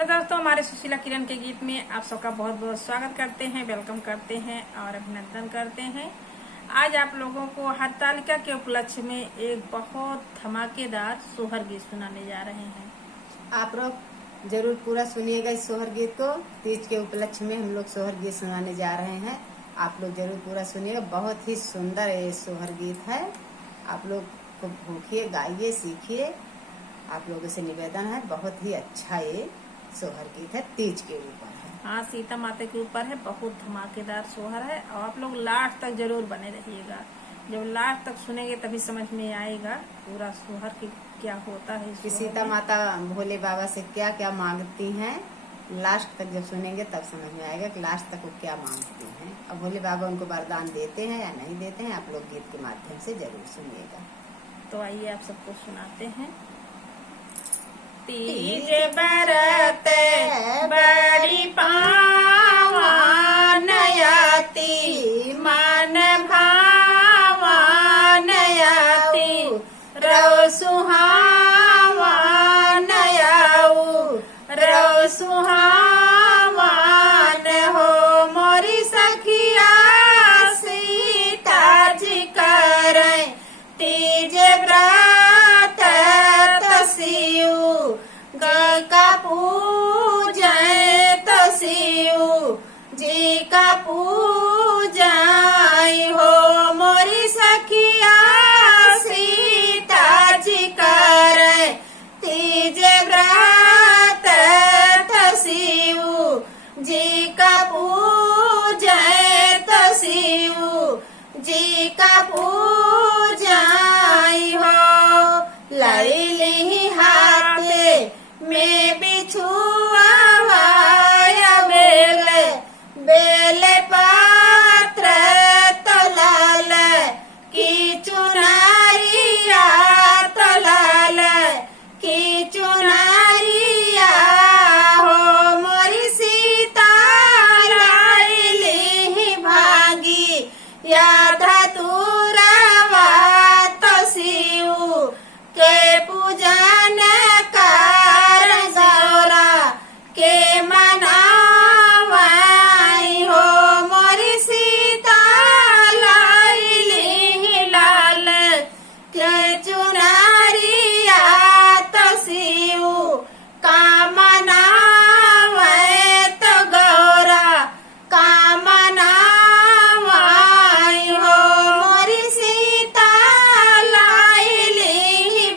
Hello दोस्तों, हमारे सुशीला किरण के गीत में आप सबका बहुत बहुत स्वागत करते हैं, वेलकम करते हैं और अभिनंदन करते हैं। आज आप लोगों को हरतालिका के उपलक्ष्य में एक बहुत धमाकेदार सोहर गीत सुनाने जा रहे हैं। आप लोग जरूर पूरा सुनिएगा इस सोहर गीत को। तीज के उपलक्ष्य में हम लोग सोहर गीत सुनाने जा रहे हैं। आप लोग जरूर पूरा सुनिएगा। बहुत ही सुंदर ये सोहर गीत है। आप लोग को भूखिए, गाइए, सीखिए। आप लोगों से निवेदन है, बहुत ही अच्छा ये सोहर गीत है, तीज के ऊपर है। हाँ, सीता माता के ऊपर है। बहुत धमाकेदार सोहर है और आप लोग लास्ट तक जरूर बने रहिएगा। जब लास्ट तक सुनेंगे तभी समझ में आएगा पूरा सोहर की क्या होता है। कि सीता माता भोले बाबा से क्या क्या मांगती हैं, लास्ट तक जब सुनेंगे तब समझ में आएगा कि लास्ट तक वो क्या मांगती हैं। अब भोले बाबा उनको वरदान देते हैं या नहीं देते हैं, आप लोग गीत के माध्यम से जरूर सुनिएगा। तो आइए आप सबको सुनाते हैं। तीज बरत बड़ी पावन आती, मन भावन आती, रौ सुहावन आऊ, रौ सुहावन हो मोरी सखिया सीता जी करे तीज व्रत तसियु का पूजय तसियु जी का पूजय हो मोरी सखिया सीता जी करे तीज व्रत तसियु जी का पूजय तसियु जी का पूजय हो। लैली हाथे में बिछुआ बेल बेल पात्र तलाल की चुनारिया तलाल की चुनारिया हो मोरी सीता लैली भागी याद तुरवा तसियु के पूजन कर गौरा के मनावाई हो मोरी सीता लैली लाल के चुनारिया तसियु का मनावे तो गौरा का मनावाई हो मोरी सीता लैली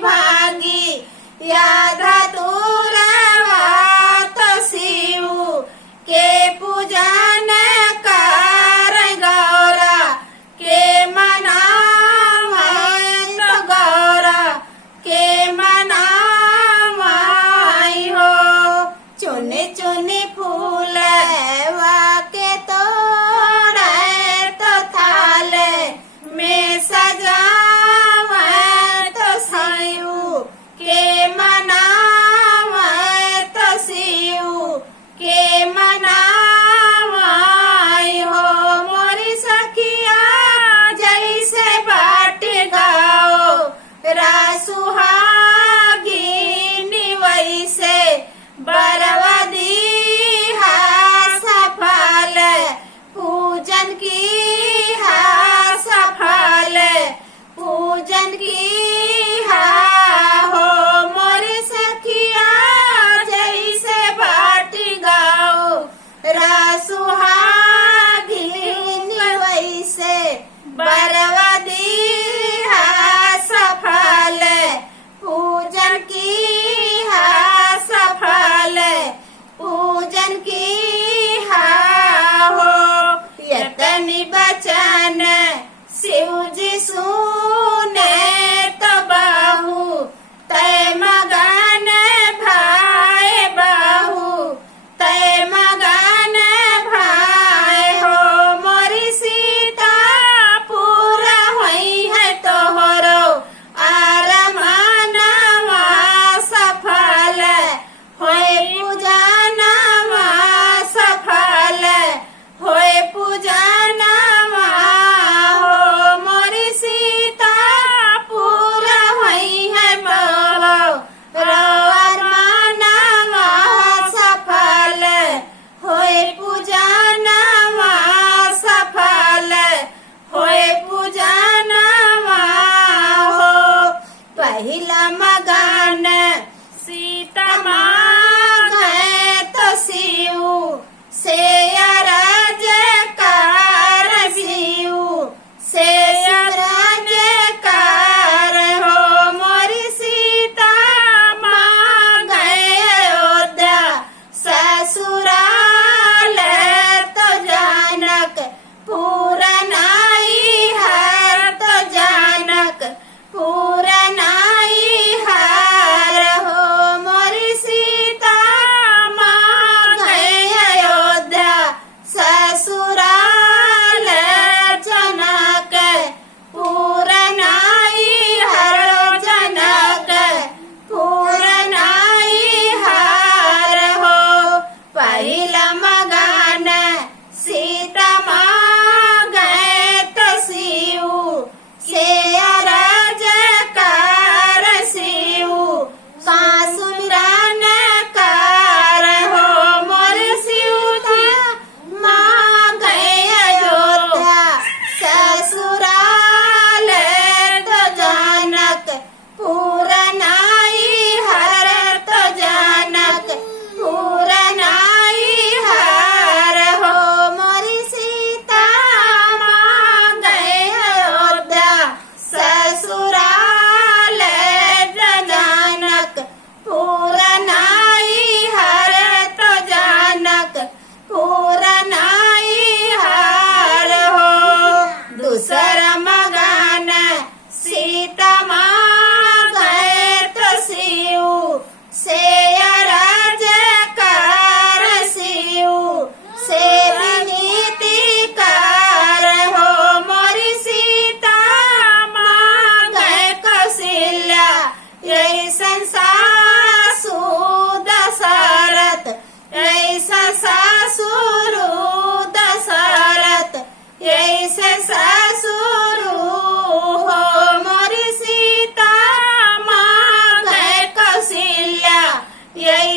भागी याद तुरवा तसियु के पूजन कर गौरा के मनावाई तो गौरा के मनावाई हो। चुनी चुनी फूल के तोड़े तो थाले में सजावे तो सायु के मनावे तसियु के मनावाई हो मोरी सखिया जैसे बाट गाओ रासुहागिनी वैसे बरवदी हा सफल पूजन की हा सफल पूजन की हा हो मोरी सखिया जैसे बाट गाओ रासुहागिनी वैसे बरवदी हा सफल पूजन की हा सफल पूजन की हा हो। यतनी बचन शिव जी सुने तो बाहु तय मगन भाई बाहु तय मगन भाई हो मोरी सीता पूरा हुई है तोहरो आरमानवा सफल होए पूजनवा सफल होए पूजनवा हो मोरी सीता पूरा हुई है रो रो अरमानवा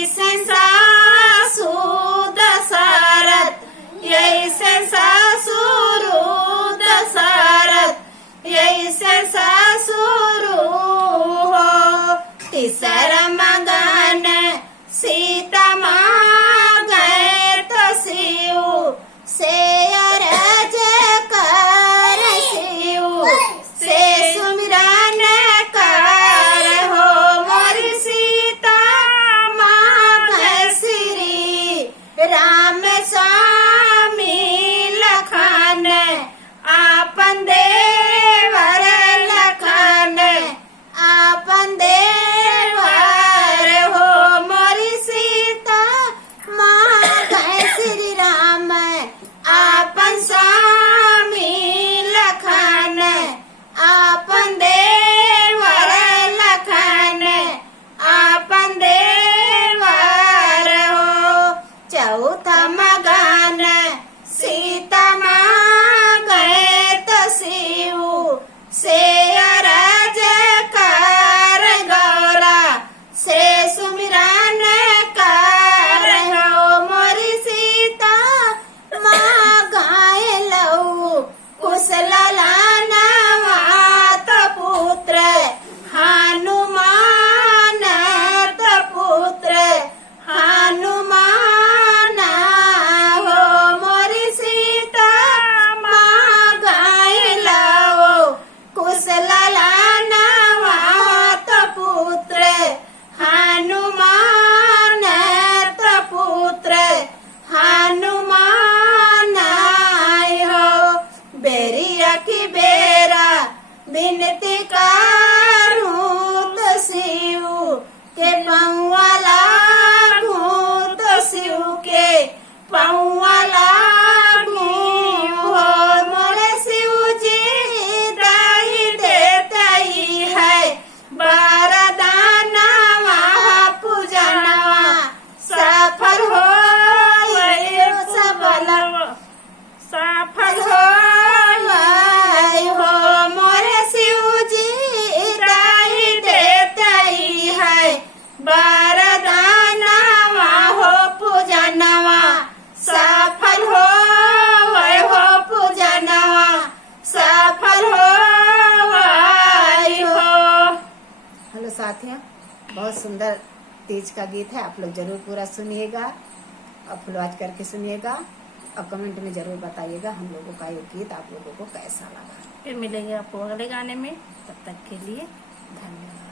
से सासू दशरथ, यही से ससुर दशरथ, यही से ससुर हो। तीसरा मगन सीता माँ गए तो शिव से अरज कर, शिव से सुमिरन कर हो। मोरी सीता माँ गए श्री राम स्वामी लखन, आपन देवर लखन, आपन देवर हो। मोरी सीता माँ गए श्री राम, आपन स्वामी लखन, आपन देवर लखन, आपन देवर हो। चौथा मगन सीता माँ गए तो शिव से अरज कर, गौरा से सुमिरन कर हो। मोरी सीता माँ गाय लऊ कुशला नावात पुत्र, हनुमान त पुत्र हनुमान हो। मोरी सीता माँ गाय लऊ कुशला नावात पुत्र, हनुमान त पुत्र हनुमान हो। बेरिया की बेरा विनती करूं तो शिव के पौआ लागूं, तो शिव के पौआ लागूं हो। मोरे शिव जी दाई देते ही है वरदाना, वहाँ पूजनवा सफल हो, सबल सफल हो। मोरे शिव जी दाई देते ही है वरदाना, वहाँ पूजनवा सफल हो, पूजनवा सफल हो। हेलो साथियों, बहुत सुंदर तीज का गीत है। आप लोग जरूर पूरा सुनिएगा और फुलवाज करके सुनिएगा और कमेंट में जरूर बताइएगा हम लोगों का ये गीत आप लोगों को कैसा लगा। फिर मिलेंगे आपको अगले गाने में, तब तक के लिए धन्यवाद।